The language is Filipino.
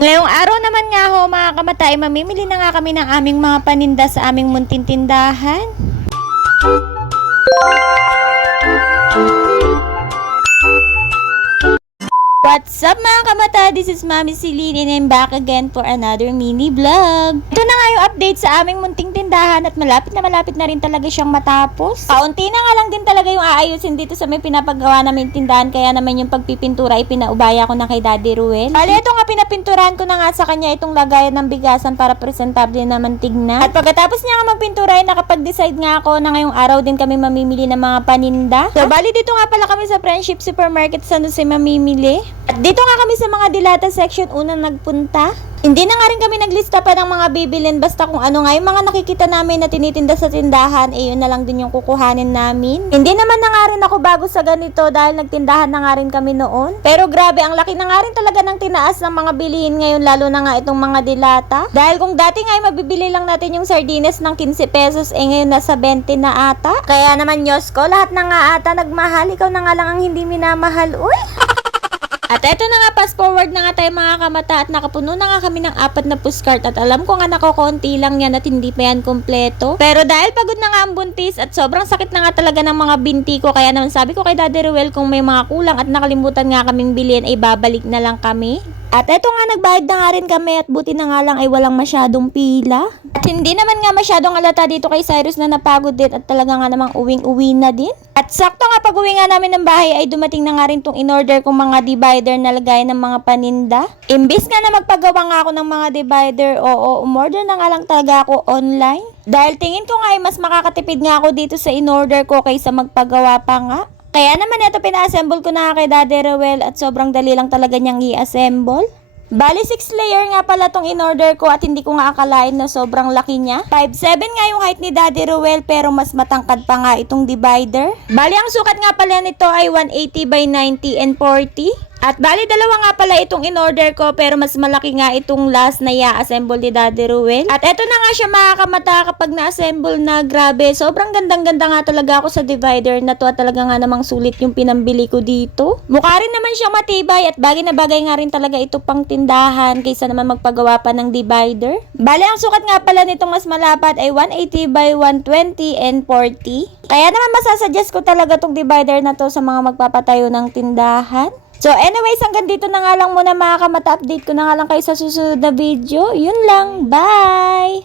Ngayong araw naman nga ho mga kamatay, mamimili na nga kami ng aming mga paninda sa aming munting tindahan. What's up mga kamata? This is Mami Celine and I'm back again for another mini vlog. Ito na nga yung update sa aming munting tindahan at malapit na rin talaga siyang matapos. Kaunti na nga lang din talaga yung aayusin dito sa may pinapagawa namin tindahan, kaya naman yung pagpipintura ay pinaubaya ko na kay Daddy Ruel. Bali ito nga pinapinturahan ko na nga sa kanya itong lagayan ng bigasan para presentable naman tignan. At pagkatapos niya nga magpintura ay nakapag-decide nga ako na ngayong araw din kami mamimili ng mga paninda. So bali dito nga pala kami sa Friendship Supermarket sa Jose mamimili. At dito nga kami sa mga dilata section unang nagpunta. Hindi na nga rin kami naglista pa ng mga bibilin, basta kung ano nga yung mga nakikita namin na tinitinda sa tindahan, yun na lang din yung kukuhanin namin. Hindi naman na nga rin ako bago sa ganito dahil nagtindahan na nga rin kami noon. Pero grabe, ang laki na nga rin talaga ng tinaas ng mga bilihin ngayon, lalo na nga itong mga dilata. Dahil kung dati nga ay mabibili lang natin yung sardines ng 15 pesos, ngayon nasa 20 na ata. Kaya naman Diyos ko, lahat na nga ata nagmahal, ikaw na nga lang ang hindi minamahal. Uy! At eto na nga, fast forward na nga tayo mga kamata at nakapuno na nga kami ng 4 na pushcart at alam ko nga nakokonti lang yan at hindi pa yan kompleto. Pero dahil pagod na nga ang buntis at sobrang sakit na nga talaga ng mga binti ko, kaya naman sabi ko kay Daddy Ruel kung may mga kulang at nakalimutan nga kaming bilhin ay babalik na lang kami. At eto nga, nagbayad na nga rin kami at buti na nga lang ay walang masyadong pila. At hindi naman nga masyadong alata dito kay Cyrus na napagod din at talaga nga namang uwing-uwi na din. At sakto nga pag uwi nga namin ng bahay ay dumating na nga rin tong in-order kong mga divider na lagay ng mga paninda. Imbis nga na magpagawa nga ako ng mga divider, umorder na nga lang talaga ako online. Dahil tingin ko nga ay mas makakatipid nga ako dito sa in-order ko kaysa magpagawa pa nga. Kaya naman ito pina-assemble ko na kay Daddy Ruel at sobrang dali lang talaga niyang i-assemble. Bali 6 layer nga pala tong in-order ko at hindi ko nga akalain na sobrang laki niya. 5'7" nga yung height ni Daddy Ruel pero mas matangkad pa nga itong divider. Bali ang sukat nga pala nito ay 180 by 90 and 40. At bali dalawa nga pala itong in-order ko pero mas malaki nga itong last na i-assemble ni Daddy Ruel. At eto na nga siya mga kamata kapag na-assemble na, grabe. Sobrang gandang-ganda nga talaga ako sa divider na to at talaga nga namang sulit yung pinambili ko dito. Mukha rin naman siyang matibay at bagay na bagay nga rin talaga ito pang tindahan kaysa naman magpagawa pa ng divider. Bali ang sukat nga pala nitong mas malapad ay 180 by 120 and 40. Kaya naman masasuggest ko talaga tong divider na to sa mga magpapatayo ng tindahan. So anyways, hanggang dito na nga lang muna mga kamata. Update ko na nga lang kayo sa susunod na video. Yun lang. Bye!